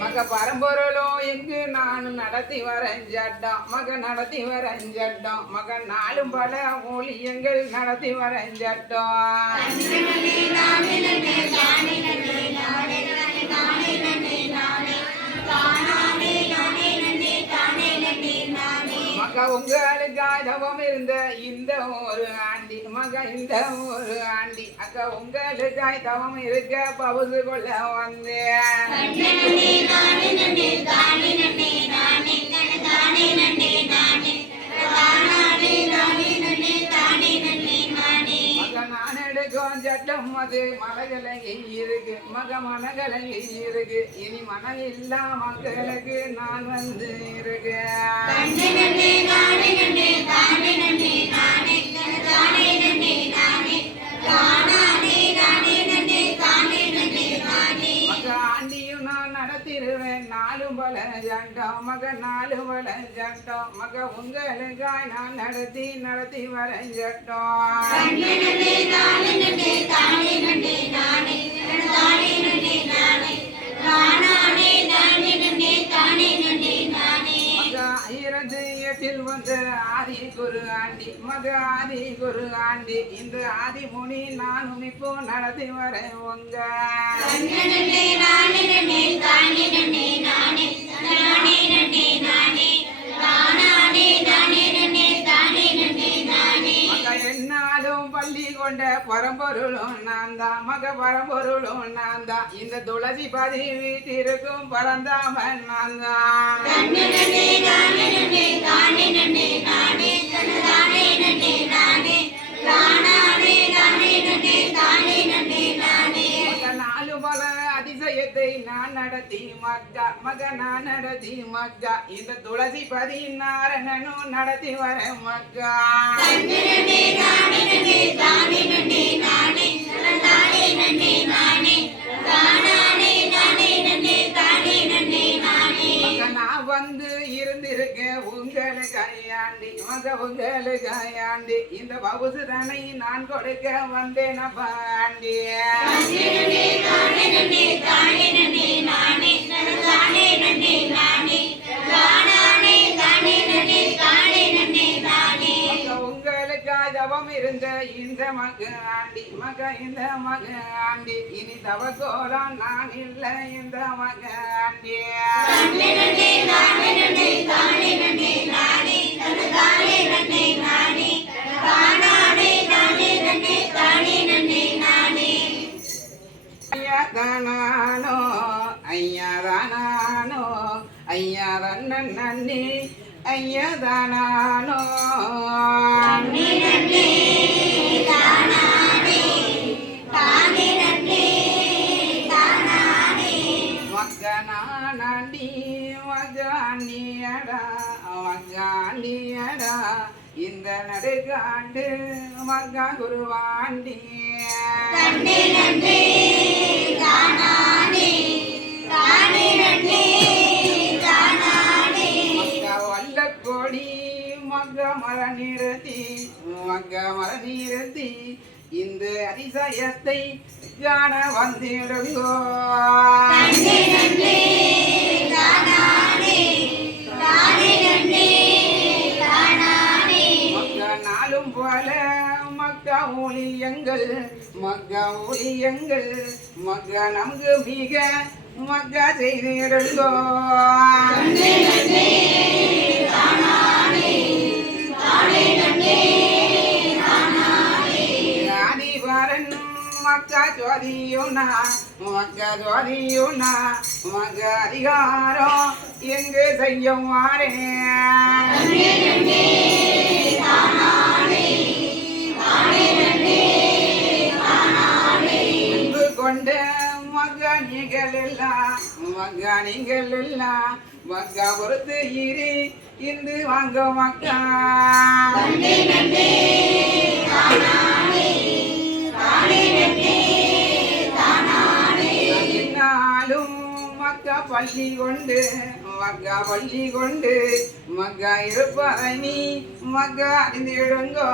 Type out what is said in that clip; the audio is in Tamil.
மக பரம்பொருளும் எங்கு நான் நடத்தி வரேன் மக நடத்தி வரேன் சட்டம். மக நாளும் பல ஊழியங்கள் நடத்தி வரேன் சட்டம் தவம் இருந்த இந்த ஒரு ஆண்டி மக இந்த ஒரு ஆண்டி அக்கா உங்களுக்காய் தவம் இருக்க பவுசு கொள்ள வந்தேன் மக எடுக்கும் சட்டம் அது மலகலங்கி இருக்கு மக மனகலங்கி இருக்கு இனி மனம் இல்லா மக்களுக்கு நான் வந்து இருக்கேன் நாலும் மக நாலு பல மக உங்களுக்காய் நான் நடத்தி நடத்தி வரேன் ஆயிரத்து எட்டில் வந்த ஆதி குரு ஆண்டி மது ஆதி குரு ஆண்டி இந்த ஆதி முனி நானும் இப்போ நடத்தி வரேன் உங்க. நானே நானே நானே நானே நானே. பரம்பொருளும் நான் தான் மக பரம்பொருளும் நான் தான் இந்த துளசி பதி வீட்டிற்கும் பரந்தாமன் நான் தான் நானே. நடத்தி மக்க மகனா நான் நடத்தி மக்கா இந்த துளசி பதி நாரணனும் நடத்தி வர மக்கா மக கையாண்டி மக இந்த பவுசு தனை நான் கொடுக்க வந்தேன் பாண்டி மக தவம் இருந்த இந்த மக ஆண்டி மக இந்த மக ஆண்டி. இனி தவக்கோலம் நான் இல்லை இந்த மக ஐயா தன்னன் நன்னி ஐயா தானானோ. மகனாண்டி மகாண்டியடா மகாண்டியடா இந்த நடுக்காண்டு மகா குருவாண்டி மக்க நிறுத்தி மக்க மர நிறுத்தி இந்த அதிசயத்தை காண வந்திடுங்கோ. நாளும் போல மக்க ஊழியங்கள் மக்க ஊழியங்கள் மக்க நமக்கு மிக மக்க செய்திடுங்கோ. மக்க ஜோதியுனா மக்க ஜோதியுனா மக்க அதிகாரம் எங்கு செய்யும் அன்பு கொண்ட மகனிகள் எல்லாம் மகனிகள் எல்லாம் மக்க பொறுத்து இரு இந்து வாங்க மக்கா. மக்கா பள்ளி கொண்டு மக்கா பள்ளி கொண்டு மக்கா இருப்பதை நீ மக்கா அறிந்திடுங்கோ